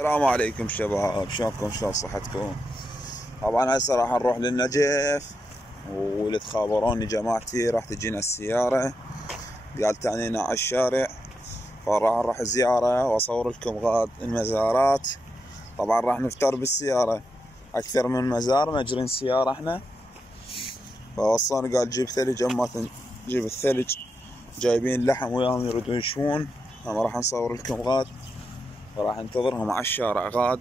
السلام عليكم شباب، شلونكم؟ شلون صحتكم؟ طبعا هسه راح نروح للنجف، واللي تخابروني جماعتي راح تجينا السيارة، قال تعنينا على الشارع، فراح نروح زيارة واصور لكم غاد المزارات. طبعا راح نفطر بالسيارة، اكثر من مزار نجرين سيارة احنا، فوصاني قال جيب ثلج، اما نجيب الثلج، جايبين لحم وياهم يريدون يشوون، اما راح نصور لكم غاد، راح ننتظرهم على الشارع غاد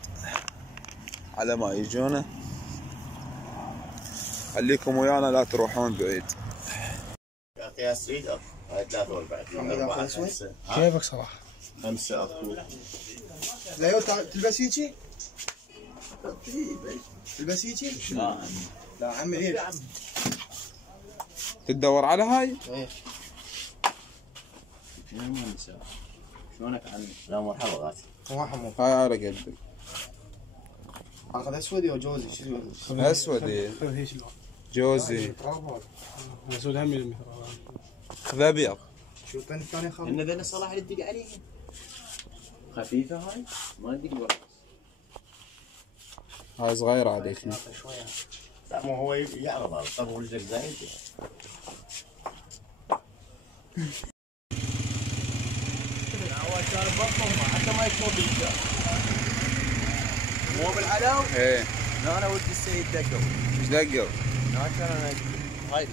على ما يجونا. خليكم ويانا لا تروحون بعيد. يا سريد هاي 3 و4 كيفك صراحة؟ 5 اكو. لا تلبس هيجي؟ تلبس هيجي؟ لا عمي ليش؟ تدور على هاي؟ ايه شلونك عمي؟ لا مرحبا غاتي. ما حمود هاي على قلبي. اخذ اسود يا جوزي؟ شو اسود جوزي. اسود هم مثل خذ ابيض. شو الثاني الثاني خالد؟ ان ذا صلاح اللي تدق عليه خفيفه هاي ما تدق بالراس. هاي صغيرة عليك. شوية لا مو هو يعرض هذا طب ولدك زايد. كان بطل حتى ما يكون بالجار مو بالعلو. ايه انا ولد السيد دقوا. ايش دقوا؟ هناك انا هاي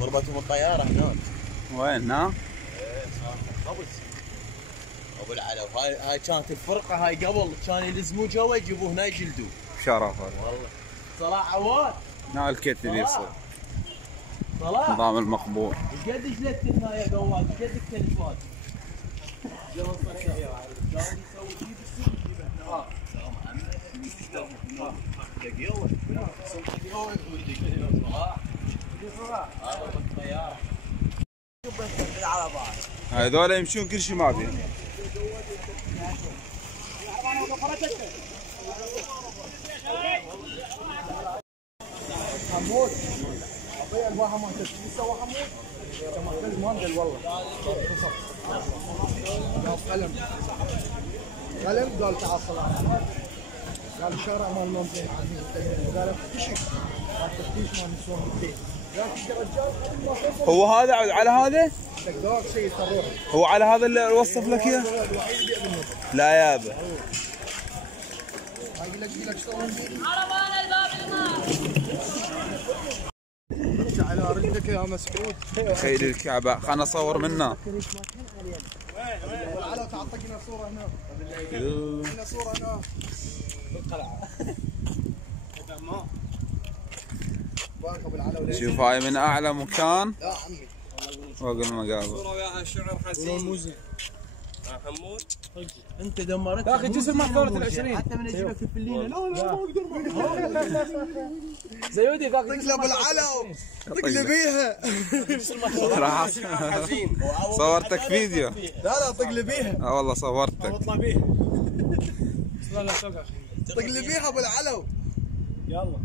ضربتهم الطياره هناك. وين هنا؟ ايه صار خبز ابو العلو. هاي كانت الفرقه، هاي قبل كانوا يلزموا جوا يجيبوه هنا يجلدوه. شرف والله صلاح عواد هنا الكت اللي يصير صلاح نظام المقبول. قد جلدت هنا يا قواد قد التلفات. جوا صلاح كان يسوي شيء بالسوق يجيبه هنا. سلام عليكم. دقيقه هذول يمشون كل شيء ما بين. حمود اعطيه الباحة مالتك ايش سوى حمود؟ كان ما ندل والله قلم قال تعال صلاح، قال الشارع مال المنزل قال افتشك التفتيش مال نسوان البيت، قال يا رجال هو هذا على هذا؟ تقدر سيد تروح هو على هذا اللي وصف لك اياه؟ لا يابا يقول لك شلون على رجلك يا مسعود. خيل الكعبة، خلنا نصور منه. تعالوا تعطينا صورة هنا. هنا صورة هنا بالقلعة. بارك ابو العلا. شوف هاي من اعلى مكان يا عمي فوق المقابر. صورة وياها شعر حزين. حمود انت دمرت يا اخي جسم محفورة ال20 حتى من اجيبك في الفلينه. لا ما اقدر. زيودي ذاك طق له بالعلو طق له بيها. حزين. صورتك فيديو؟ لا طق له بيها. والله صورتك. اطلع بيه. لا سوق اخي. طق له بيها ابو العلو. يلا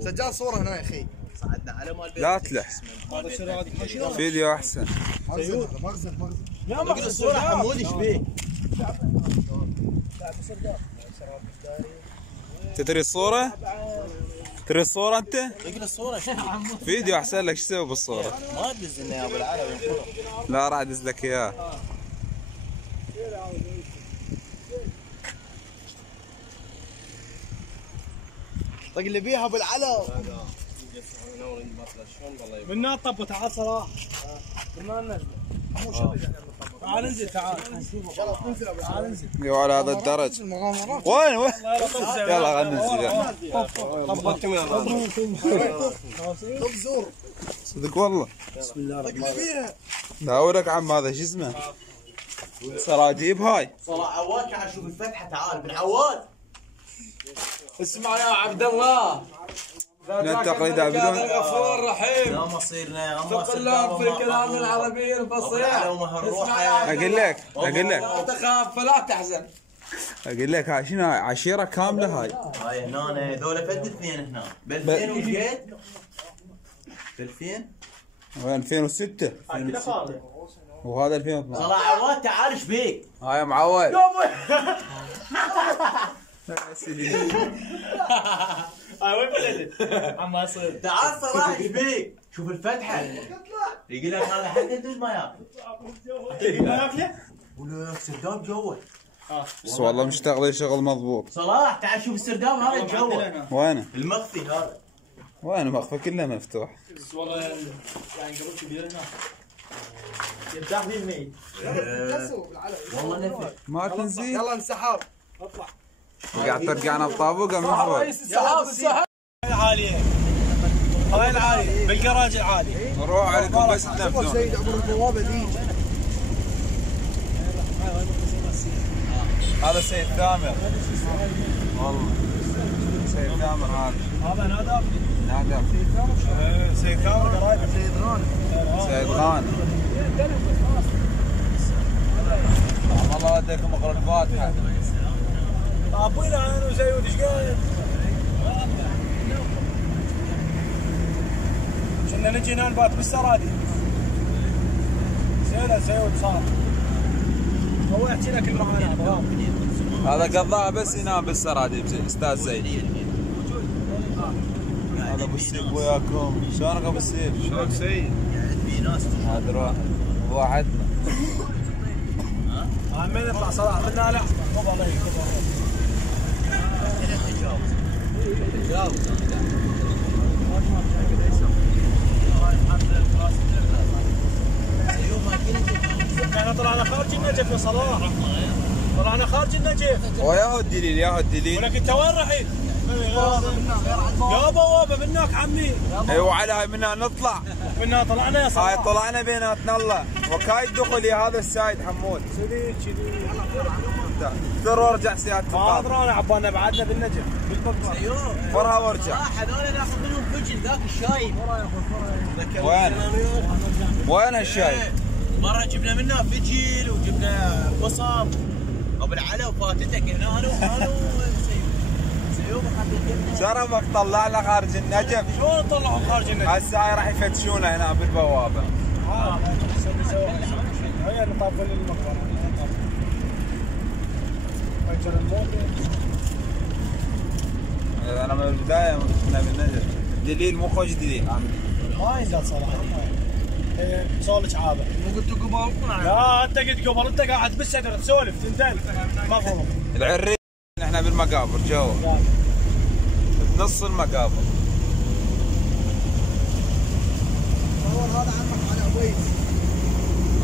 سجل صورة هنا يا اخي. صعدنا على مال لا تلح، فيديو احسن. مغزل لا ما الصوره حمود ايش بيك؟ تدري الصورة؟ تدري الصورة انت؟ طق الصوره فيديو احسن لك، ايش تسوي بالصورة؟ ما تدز لنا يا ابو العلو. لا راح ادز لك اياه. طق له بيها ابو العلو. من ناطب وتعال صلاح. ما ننزل. تعال انزل تعال. تعال انزل. ايوه على هذا الدرج. وين؟ يلا خلينا ننزل. طبقت من طب زور. صدق والله. بسم الله الرحمن الرحيم. داورك عم هذا شو اسمه؟ سراجيب هاي. صلاح عواد تعال شوف الفتحه. تعال بن عواد. اسمع يا عبد الله. من التقليد بدون الغفور الرحيم. يا مصيرنا يا تقلب في الكلام العربي الفصيح. اسمع يا اقول لك لا تخاف فلا تحزن. اقول لك هاي شنو؟ هاي عشيرة كاملة هاي. هاي هنا ذولا فد اثنين هنا ب2000 وجيت ب2000 وين 2006 وهذا 2012. صلاح عواد تعال ايش بيك؟ هاي معود. وين بلدت؟ عم يصير تعال صلاح ايش بيك؟ شوف الفتحه يقول لك هذا حتى يدوز ما ياكل ما ياكله؟ ولا سرداب جوه بس والله مشتغل شغل مضبوط. صلاح تعال شوف السرداب هذا جوه وينه؟ المخفي هذا وينه مخفى كله مفتوح. بس والله يعني قرب كبير هنا يرتاح فيه الميت. والله نفع ما تنزل يلا انسحاب. اطلع قاعد ترجعنا بطابوقه من فوق. السحاب العاليه هاي العاليه بالجراج العالي. نروح عليكم بس تنفذون. سيد عبر البوابه ذي. هذا سيد ثامر. والله سيد ثامر هذا نادر سيد ثامر قرايبه سيد غانم. والله وديكم اقرا الفاتحه. ابونا انا وزيود ايش قايل؟ كنا نجي هنا نبات بالسرادي. زيود صار هو يحكي لك المعاناه. هذا قضاها بس ينام بالسرادي استاذ زيد. هذا ابو السيف وياكم. شلونك ابو السيف؟ شلونك سيد؟ هذا واحدنا. من يطلع صلاح من نالع خذ الله يكفر. احنا طلعنا خارج النجف يا صلاح. طلعنا خارج النجف. وياهو الدليل ياهو الدليل. ولك انت وين رحت؟ يابا وابا منك عمي. ايوه على هاي منا نطلع. منا طلعنا يا صلاح. هاي طلعنا بيناتنا الله. وكاي الدخل يا هذا السايد حمود. كذي ترى وارجع سيادة ما ادري انا عبالنا بعدنا بالنجف بالبقره. فرها وارجع. هذول ناخذ منهم فجل ذاك الشايب. وين هالشاي؟ مره جبنا منه فجل وجبنا بصم ابو العلا وفاتتك هنا انا سيوب شرفك طلعنا خارج النجف. شلون طلعوا خارج النجف؟ هسه راح يفتشونا هنا بالبوابه. هيا نطاف للمقبره. فجر الموت. انا من البدايه كنا بالنجف. دليل مو خوش دليل ما ينزل صراحه. صولك عابه. مو قلت قبل؟ لا انت قلت قبل انت قاعد بالسدر تسولف تندل مفهوم. العري احنا بالمقابر جوا بنص المقابر. هذا عمك على عبيس.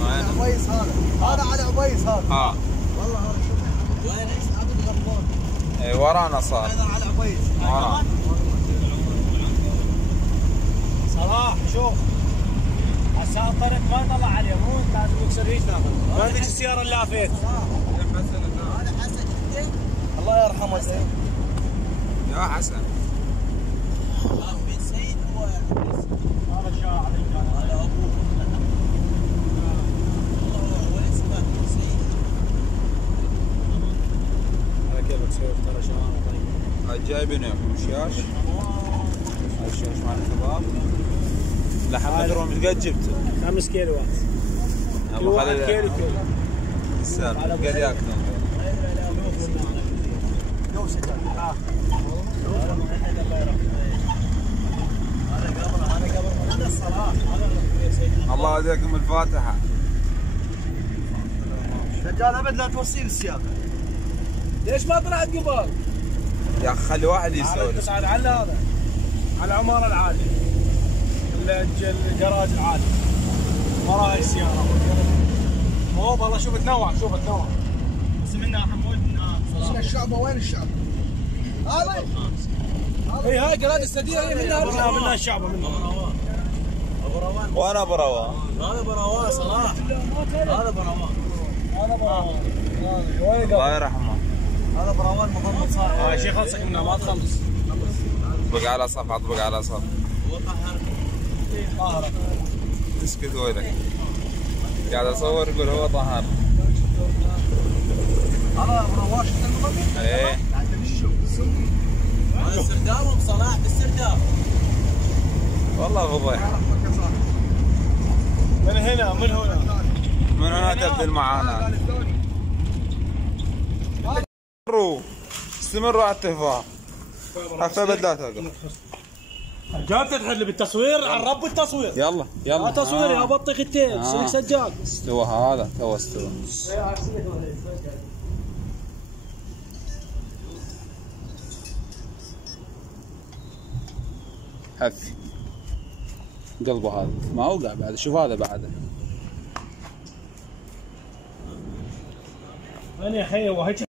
على عبيس هذا على عبيس هذا. والله هذا شوف وين ايش عبد غربان. اي ورانا صار. هذا على عبيس. صلاح شوف هسه الطريق ما يطلع عليه مو لازم يكسر هيك ناخذ. وين ذيك السياره اللي لافيت؟ هذا حسن شفته؟ الله يرحمه زين. يا حسن. بن سيد هو هذا الشارع هذا ابوه. هو اسمه بن سيد. هذا كيفك سويف ترى شارع طيب. هاي جايبين لكم شياش. هاي الشياش مع الكباب. لحم مدروم ايش قد جبته؟ 5 كيلوات. كل واحد كيلو السالفه قد ياكلون. الله يهديكم الفاتحه. رجال ابد لا توصي بالسياقه. ليش ما طلعت قبل؟ يا اخي خلي واحد يسولف. بس على هذا على العماره العاليه الجراج العالي ورا هاي السياره. مو والله شوف تنوع بس منها حمود وين الشعبه وين الشعبه؟ هذا اي هاي قناه السديره هي منها الشعبه منها. ابو روان وانا ابو روان. هذا ابو روان صلاح. هذا ابو روان. وين الله يرحمه. هذا براوان مضمض صاحب. هاي شيء خلصك منها ما تخلص. اطبق على صف اطبق على صف. هو طهر. اسكت ويلك. قاعد اصور يقول هو طهر. هذا براوان شفت المضمض؟ ايه. هذا سرداب صلاح بالسرداب. والله فضيحه. من هنا من هنا تبدا المعاناه. استمروا على التفاهم. هفه بدات اقف. جاب تدخل بالتصوير عن رب التصوير. يلا يلا. تصوير يا بطيخ التيل سلك سجاد. استوى هذا تو استوى. هف قلبه هذا ما وقع بعد. شوف هذا بعده. انا يا اخي وهيك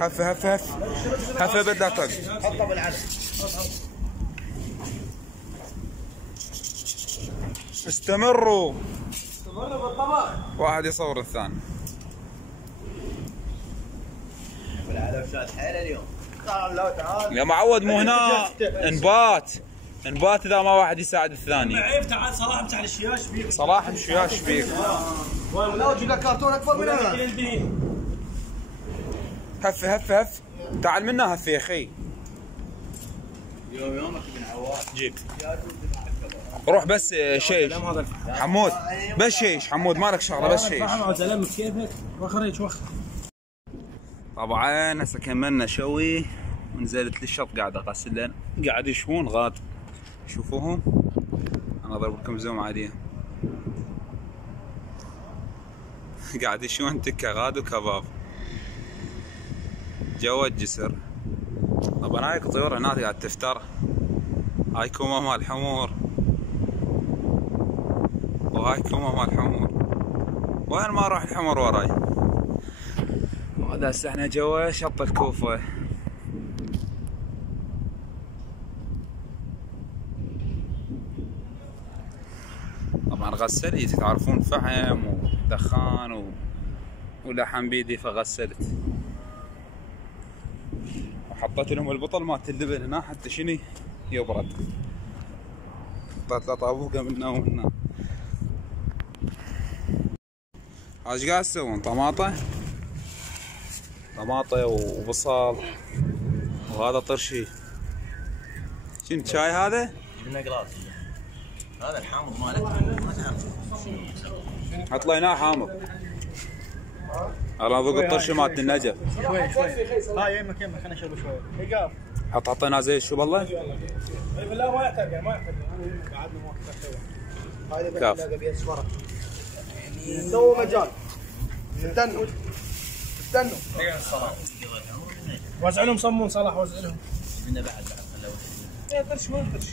هفه هفه هفه هفه بدات اقف. حطه بالعلم. استمروا. استمروا بالطبق. واحد يصور الثاني. بالعلم شاد حيله اليوم. تعال تعال يا معود مو هنا انبات. انبات اذا ما واحد يساعد الثاني. عيب تعال صلاح بتاع الشياش فيك. صلاح مشياش فيك. لا اجيب لك كرتون اكبر من هذا. هفه هفه هفه. تعال منا هفه يا اخي. يومك ابن عواد. جيب. روح بس شيش حمود. بس شيش حمود مالك شغله بس شيش. زلمه كيفك وخريج وخ. طبعا هسه كملنا شوي ونزلت للشط قاعد اغسل. قاعد يشوون غاد. شوفوهم. انا اضرب لكم زوم عليهم. قاعد يشوون تكه غاد وكباب. جوا الجسر. طبعا هاي طيور هناك قاعد تفتر. هاي كومه مال حمور. وهاي كومه مال حمور. وين ما اروح الحمر وراي. وهذا هسه احنا جوا شط الكوفه. طبعا غسلت تعرفون فحم ودخان ولحم بيدي فغسلت. وحطيت لهم البطل مالت اللبن هنا حتى شني يبرد. حطيت له طابوقه من هنا ومن هنا. ايش قاعد تسوون؟ طماطه وبصل وهذا طرشي. شنو شاي هذا؟ جبنا قراص. هذا الحامض مالته ما تعرف. حط له هنا حامض. انا ذوق الطرشي مالت النجف. هاي يمك خلينا نشرب شوي. ايقاف. حط هنا زي شو بالله؟ لا ما يحتاج ما يحتاج. قعدنا ما هاي بنلاقي بيها صفرة. سووا مجال. استنوا. وزع لهم صمون صلاح وزع لهم. جبنا بعد خلوه. يا طرش وين طرش؟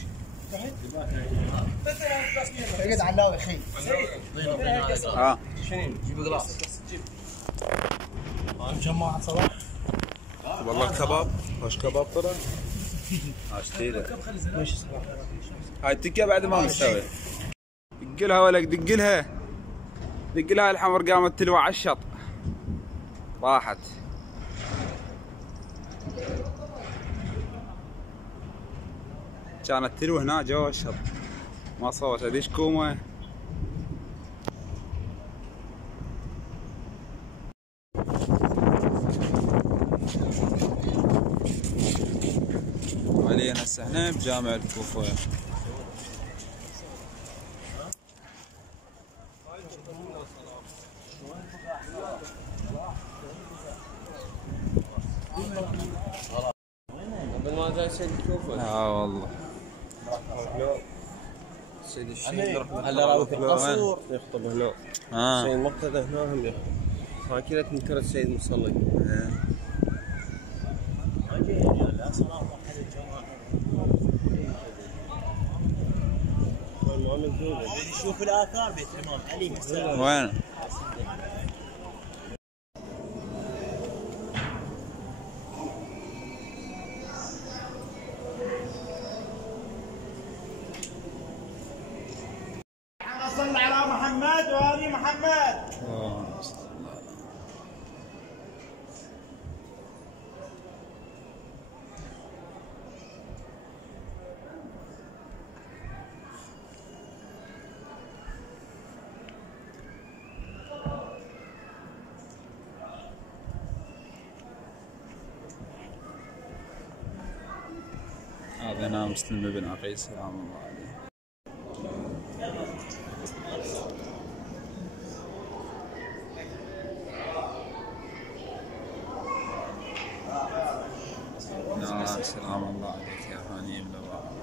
اقعد على اللاوي اخي. ها جيب قراص. جماعة صلاح. والله كباب. وش كباب طلع؟ اشتيله. هاي التكه بعد ما مستوي. دقلها ولك دقلها. دقلها الحمر قامت تلوى على الشط. راحت. كانت تلوى هنا جوا الشط. ما صوت هذيش كومه. حاليا هسه احنا بجامع الكوفه. والله سيد الشيخ هلا راوك القصور يخطب هنا. سيد المقتدى هنا هم يخطب. هاي كذا تنكر السيد مصلي. نشوف الاثار بيت الامام علي. وين؟ صل على محمد وآل محمد. هذا انا مسلم بن عقيل سلام الله عليه. سلام الله عليك يا هاني اللواء.